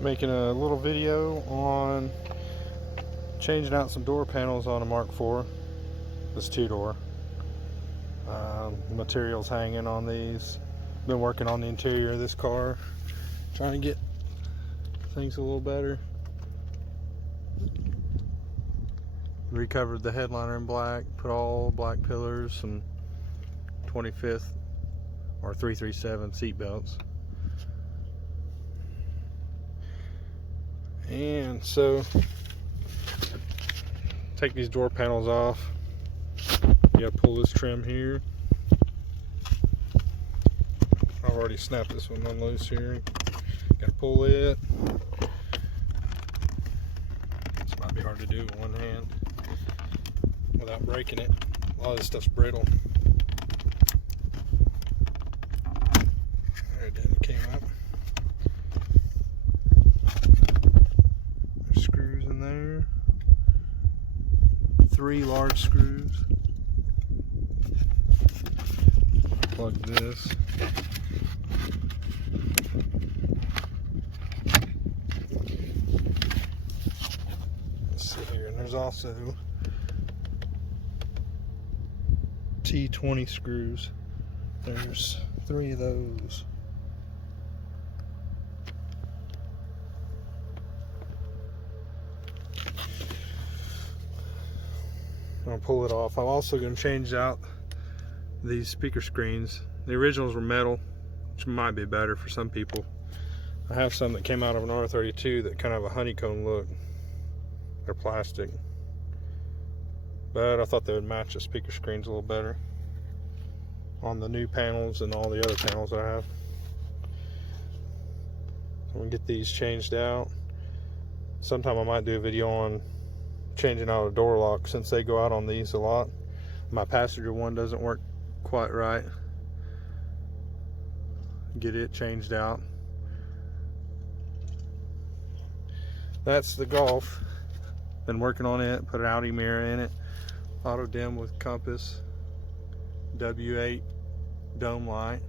Making a little video on changing out some door panels on a Mark IV. This two-door. Materials hanging on these. Been working on the interior of this car, trying to get things a little better. Recovered the headliner in black, put all black pillars, some 25th or 337 seat belts. And so take these door panels off. You gotta pull this trim here. I've already snapped this one on loose here. Gotta pull it. This might be hard to do with one hand without breaking it. A lot of this stuff's brittle. There it did, it came up. There's screws in there. 3 large screws. Plug this. Let's see here, and there's also T20 screws. There's 3 of those. I'm gonna pull it off. I'm also gonna change out these speaker screens. The originals were metal, which might be better for some people. I have some that came out of an R32 that kind of have a honeycomb look. They're plastic, but I thought they would match the speaker screens a little better on the new panels and all the other panels I have. So I'm gonna get these changed out. Sometime I might do a video on changing out a door lock, since they go out on these a lot. My passenger one doesn't work quite right. Get it changed out. That's the Golf. Been working on it. Put an Audi mirror in it. Auto dim with compass. W8 dome light.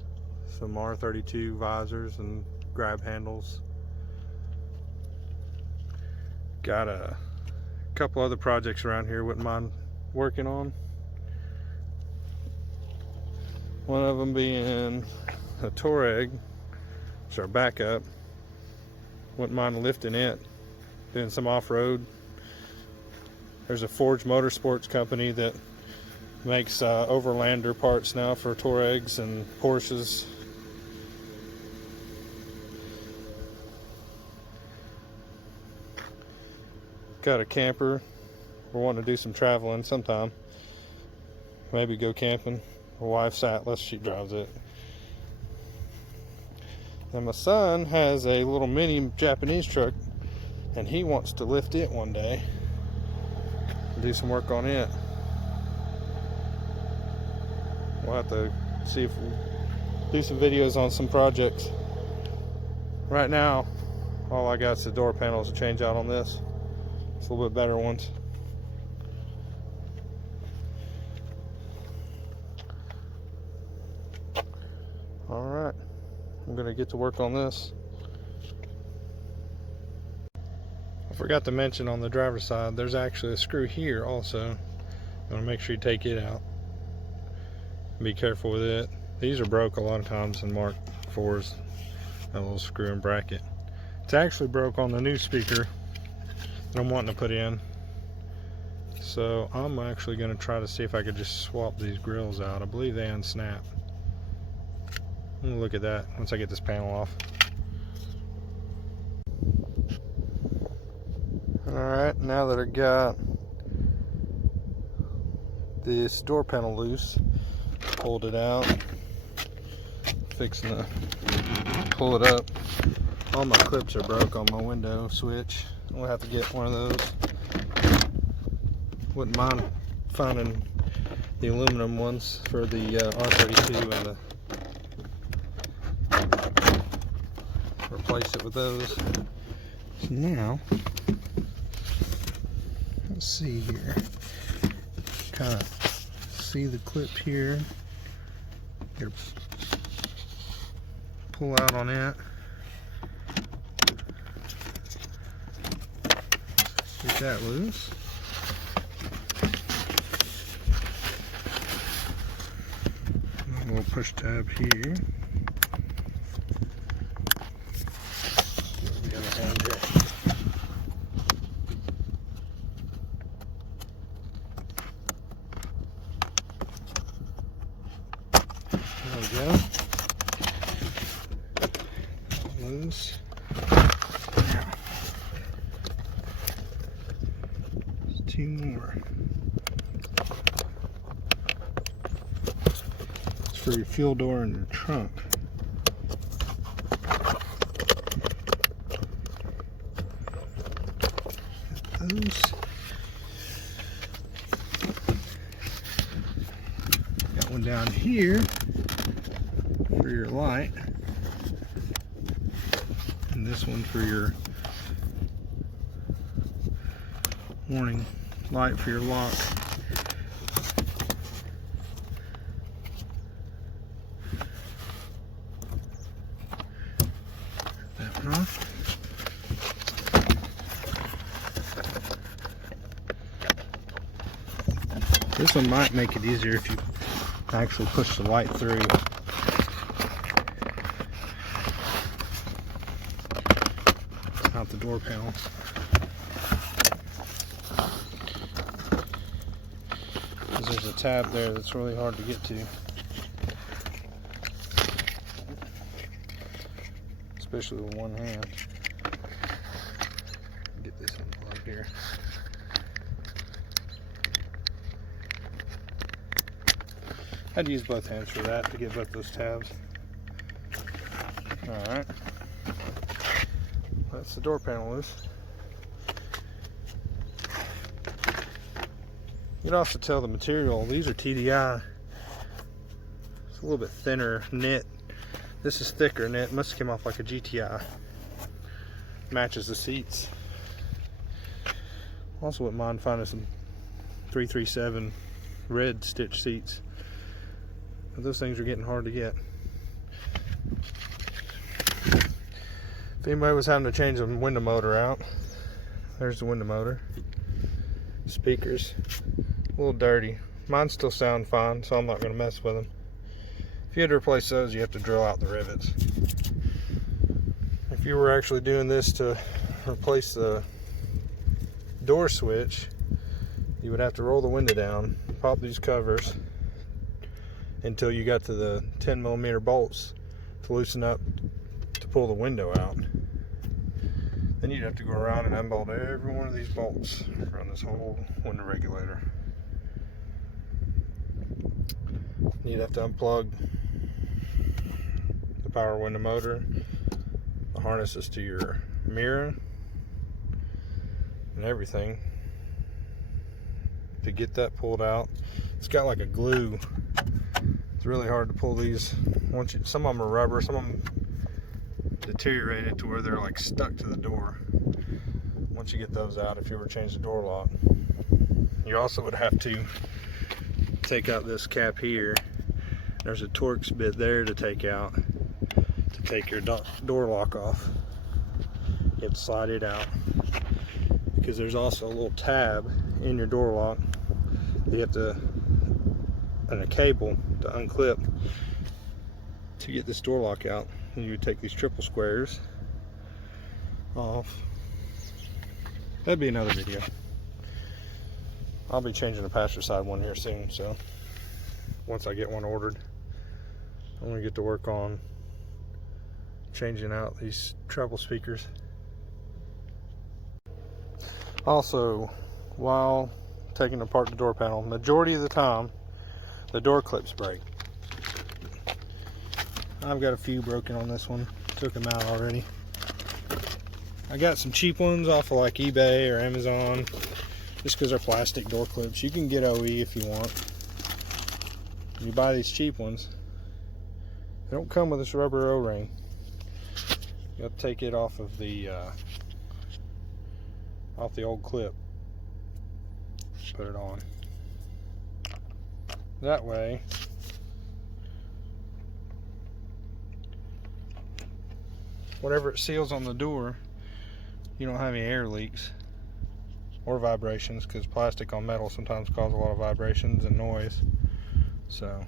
Some R32 visors and grab handles. Got a couple other projects around here wouldn't mind working on. One of them being a Touareg, it's our backup. Wouldn't mind lifting it, doing some off-road. There's a Forge Motorsports company that makes overlander parts now for Touaregs and Porsches. Got a camper. We're wanting to do some traveling sometime. Maybe go camping. My wife's Atlas, she drives it. And my son has a little mini Japanese truck, and he wants to lift it one day and do some work on it. We'll have to see if we do some videos on some projects. Right now, all I got is the door panels to change out on this. It's a little bit better ones. Alright, I'm going to get to work on this. I forgot to mention on the driver's side, there's actually a screw here also. You want to make sure you take it out. Be careful with it. These are broke a lot of times in Mark IVs. That little screw and bracket. It's actually broke on the new speaker that I'm wanting to put in. So I'm actually going to try to see if I could just swap these grills out. I believe they unsnap. I'm gonna look at that once I get this panel off. Alright, now that I got this door panel loose, pulled it out, fixing to pull it up. All my clips are broke on my window switch. I'll have to get one of those. Wouldn't mind finding the aluminum ones for the R32 and the replace it with those. So now, let's see here. Kind of see the clip here. Get pull out on it. Get that loose. A little push tab here. The other hand here. There we go. Loose. There's two more. It's for your fuel door and your trunk. Those. Got one down here for your light, and this one for your warning light for your lock. That one off. This one might make it easier if you actually push the light through. Out the door panel. Because there's a tab there that's really hard to get to. Especially with one hand. Get this unplugged here. I'd use both hands for that to get both those tabs. Alright. That's the door panel loose. You can also tell the material. These are TDI. It's a little bit thinner knit. This is thicker knit. Must have come off like a GTI. Matches the seats. Also wouldn't mind finding some 337 red stitch seats. But those things are getting hard to get. If anybody was having to change the window motor out, there's the window motor. Speakers, a little dirty. Mine still sound fine, so I'm not going to mess with them. If you had to replace those, you have to drill out the rivets. If you were actually doing this to replace the door switch, you would have to roll the window down, pop these covers until you got to the 10mm bolts to loosen up to pull the window out. Then you'd have to go around and unbolt every one of these bolts around this whole window regulator. You'd have to unplug the power window motor, the harnesses to your mirror, and everything to get that pulled out. It's got like a glue. It's really hard to pull these. Some of them are rubber, some of them deteriorated to where they're like stuck to the door. Once you get those out, if you ever change the door lock, you also would have to take out this cap here. There's a Torx bit there to take out to take your door lock off. You have to slide it out because there's also a little tab in your door lock. You have to, and a cable to unclip to get this door lock out. And you would take these triple squares off. That'd be another video. I'll be changing the passenger side one here soon, so once I get one ordered, I'm gonna get to work on changing out these treble speakers. Also, while taking apart the door panel, majority of the time the door clips break. I've got a few broken on this one. Took them out already. I got some cheap ones off of like eBay or Amazon, just because they're plastic door clips. You can get OE if you want. You buy these cheap ones, they don't come with this rubber O-ring. You have to take it off of the old clip. Put it on. That way whatever it seals on the door, you don't have any air leaks. or vibrations, because plastic on metal sometimes causes a lot of vibrations and noise. So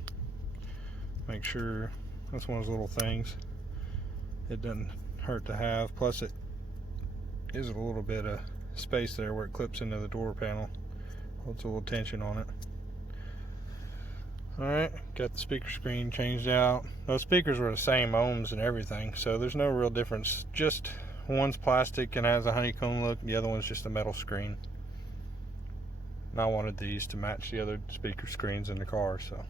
make sure that's one of those little things it doesn't hurt to have. Plus it gives it a little bit of space there where it clips into the door panel. Holds a little tension on it. Alright, got the speaker screen changed out. Those speakers were the same ohms and everything, so there's no real difference. Just one's plastic and has a honeycomb look, the other one's just a metal screen. And I wanted these to match the other speaker screens in the car, so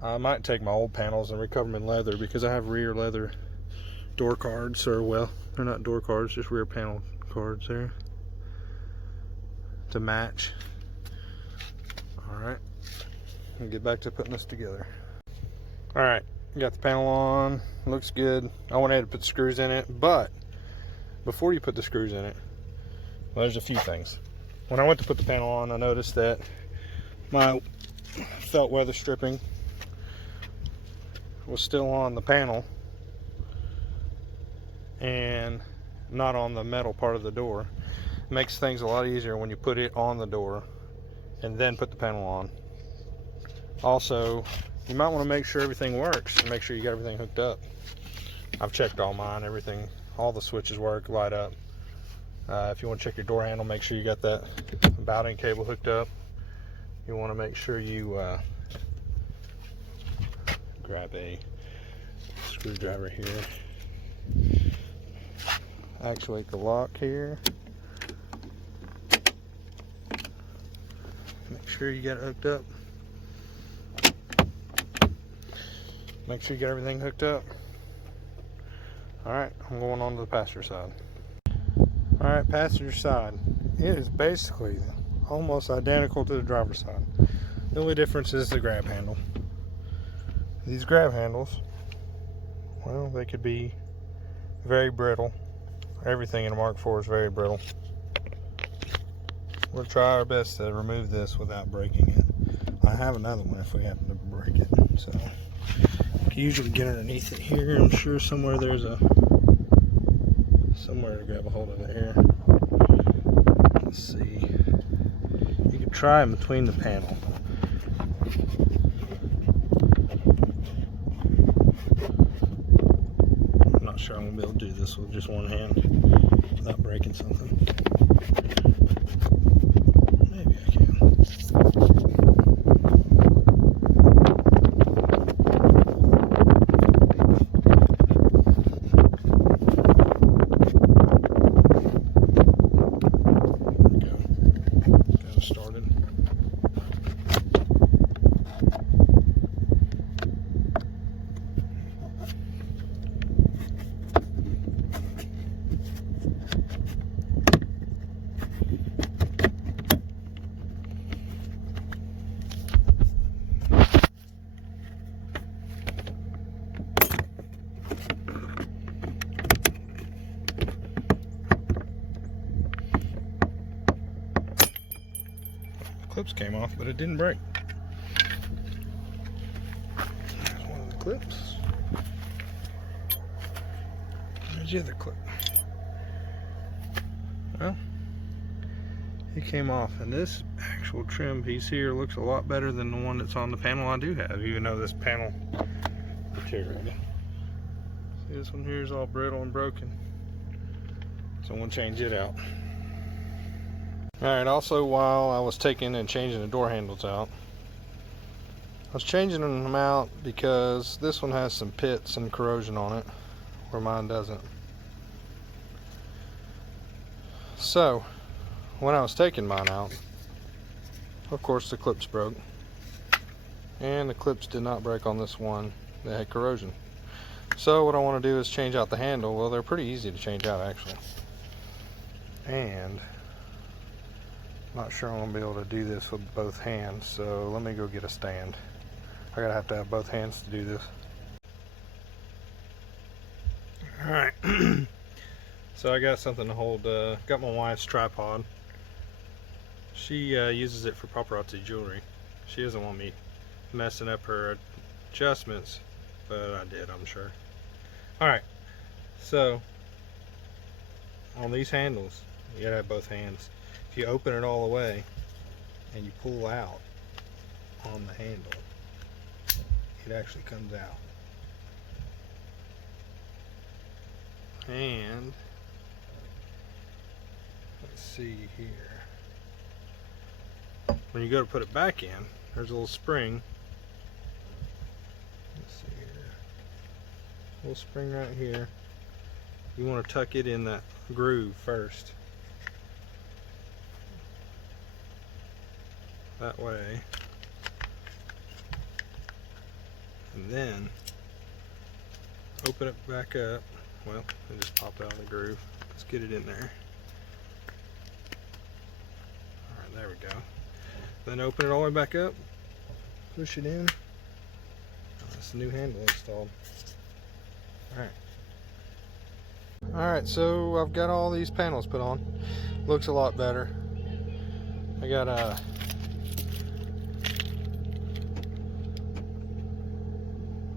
I might take my old panels and recover them in leather, because I have rear leather door cards, or well, they're not door cards, just rear panel cards there to match. Alright, we'll get back to putting this together. Alright, got the panel on, looks good. I went ahead and put screws in it, but before you put the screws in it, well, there's a few things. When I went to put the panel on, I noticed that my felt weather stripping was still on the panel and not on the metal part of the door. It makes things a lot easier when you put it on the door and then put the panel on. Also, you might want to make sure everything works and make sure you got everything hooked up. I've checked all mine, everything, all the switches work, light up. If you want to check your door handle, make sure you got that bowding cable hooked up. You want to make sure you grab a screwdriver here, actuate the lock here, make sure you got it hooked up, make sure you got everything hooked up. Alright, I'm going on to the passenger side. Alright, passenger side, it is basically almost identical to the driver's side. The only difference is the grab handle. These grab handles, well, they could be very brittle. Everything in a Mark IV is very brittle. We'll try our best to remove this without breaking it. I have another one if we happen to break it. So you can usually get underneath it here. I'm sure somewhere there's somewhere to grab a hold of it here. Let's see. You can try in between the panel. I'm not sure I'm gonna be able to do this with just one hand without breaking something. Maybe I can. Clips came off, but it didn't break. There's one of the clips. There's the other clip. Well, it came off, and this actual trim piece here looks a lot better than the one that's on the panel I do have, even though this panel deteriorated. See, this one here is all brittle and broken, so I'm going to change it out. Alright, also while I was taking and changing the door handles out, I was changing them out because this one has some pits and corrosion on it, where mine doesn't. So, when I was taking mine out, of course the clips broke. And the clips did not break on this one that had corrosion. So what I want to do is change out the handle. Well, they're pretty easy to change out actually. And not sure I'm going to be able to do this with both hands, so let me go get a stand. I gotta have to have both hands to do this. Alright, so I got something to hold, got my wife's tripod. She uses it for paparazzi jewelry. She doesn't want me messing up her adjustments, but I did, I'm sure. Alright, so on these handles, You gotta have both hands. If you open it all the way and you pull out on the handle, it actually comes out. And let's see here. When you go to put it back in, there's a little spring. Let's see here. A little spring right here. You want to tuck it in that groove first. That way. And then open it back up. Well, it just popped out of the groove. Let's get it in there. Alright, there we go. Then open it all the way back up. Push it in. That's the new handle installed. Alright. Alright, so I've got all these panels put on. Looks a lot better. I got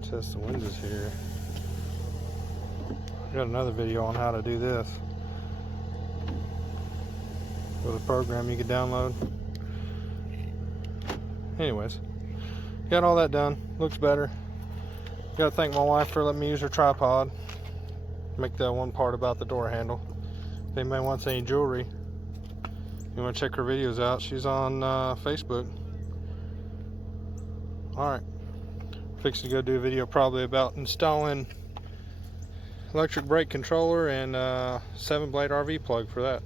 test the windows here. I got another video on how to do this with a program you can download. Anyways, got all that done. Looks better. Gotta thank my wife for letting me use her tripod. Make that one part about the door handle. If anybody wants any jewelry, you want to check her videos out, she's on Facebook. Alright, fixing to go do a video probably about installing electric brake controller and 7-blade RV plug for that.